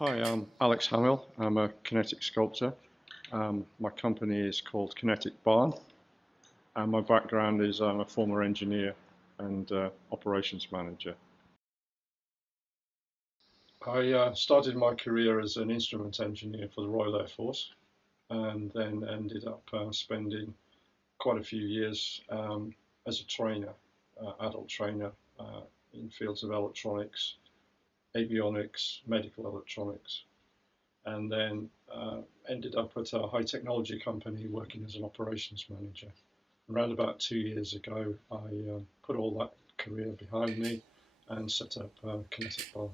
Hi, I'm Alex Hamill. I'm a kinetic sculptor. My company is called Kinetic Barn, and my background is I'm a former engineer and operations manager. I started my career as an instrument engineer for the Royal Air Force, and then ended up spending quite a few years as a trainer, adult trainer, in fields of electronics, avionics, medical electronics, and then ended up at a high technology company working as an operations manager. Around about 2 years ago, I put all that career behind me and set up Kinetic Barn.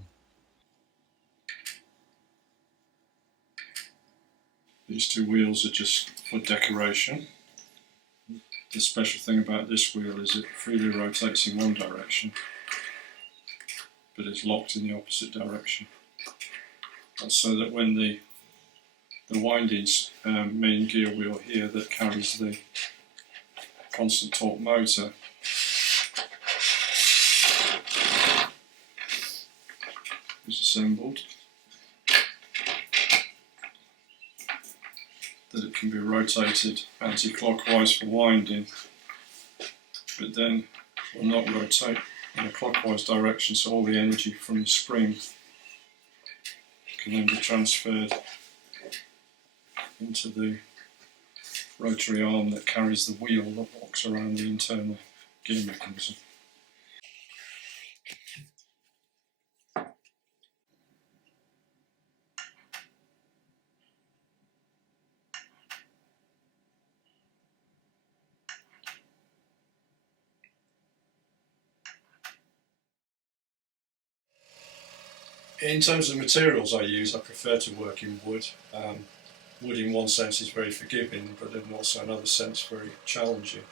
These two wheels are just for decoration. The special thing about this wheel is it freely rotates in one direction, but is locked in the opposite direction. That's so that when the windings main gear wheel here that carries the constant torque motor is assembled, that it can be rotated anti-clockwise for winding, but then will not rotate in a clockwise direction, so all the energy from the spring can then be transferred into the rotary arm that carries the wheel that walks around the internal gear mechanism. In terms of materials I use, I prefer to work in wood. Wood in one sense is very forgiving, but in also another sense very challenging.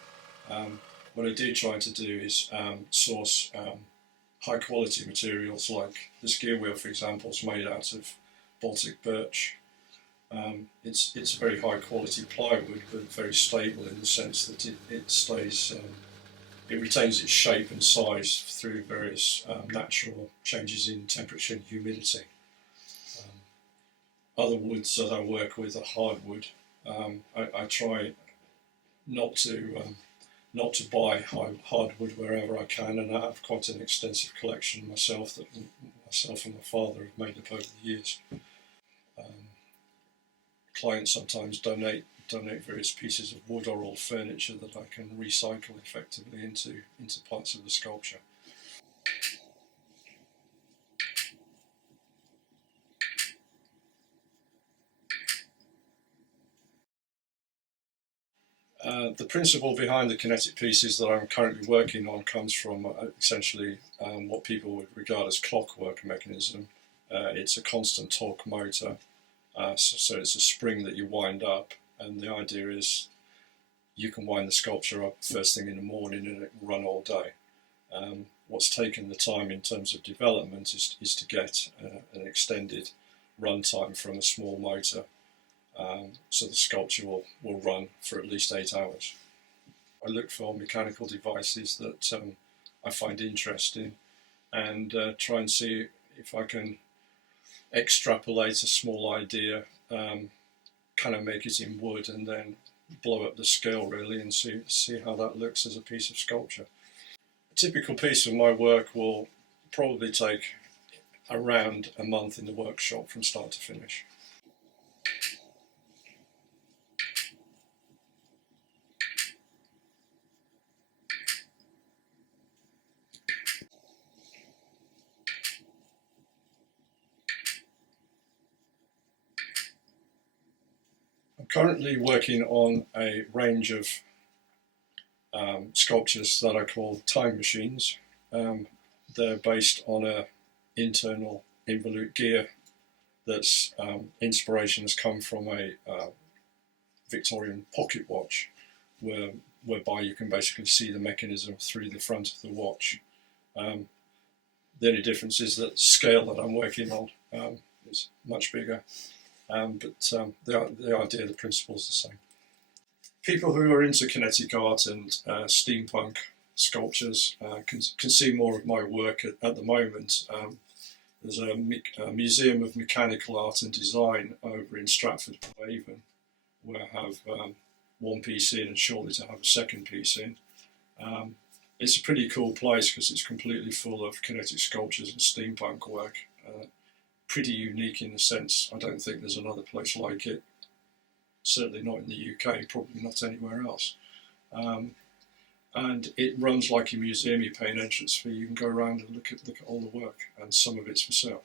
What I do try to do is source high quality materials, like this gear wheel for example is made out of Baltic birch. It's very high quality plywood, but very stable in the sense that it stays it retains its shape and size through various natural changes in temperature and humidity. Other woods that I work with are hardwood. I try not to buy hardwood wherever I can, and I have quite an extensive collection myself that myself and my father have made up over the years. Clients sometimes donate various pieces of wood or old furniture that I can recycle effectively into parts of the sculpture. The principle behind the kinetic pieces that I'm currently working on comes from essentially what people would regard as clockwork mechanism. It's a constant torque motor, so it's a spring that you wind up, and the idea is you can wind the sculpture up first thing in the morning and it will run all day. What's taken the time in terms of development is to get an extended run time from a small motor, so the sculpture will run for at least 8 hours. I look for mechanical devices that I find interesting, and try and see if I can extrapolate a small idea, kind of make it in wood, and then blow up the scale really and see how that looks as a piece of sculpture. A typical piece of my work will probably take around a month in the workshop from start to finish. I'm currently working on a range of sculptures that I call time machines. They're based on an internal involute gear that's inspiration has come from a Victorian pocket watch, whereby you can basically see the mechanism through the front of the watch. The only difference is that the scale that I'm working on is much bigger, but the idea, the principle is the same. People who are into kinetic art and steampunk sculptures can see more of my work at the moment. There's a Museum of Mechanical Art and Design over in Stratford-upon-Avon, where I have one piece in and shortly to have a second piece in. It's a pretty cool place because it's completely full of kinetic sculptures and steampunk work. Pretty unique in the sense I don't think there's another place like it. Certainly not in the UK, probably not anywhere else. And it runs like a museum. You pay an entrance fee, you can go around and look at all the work, and some of it's for sale.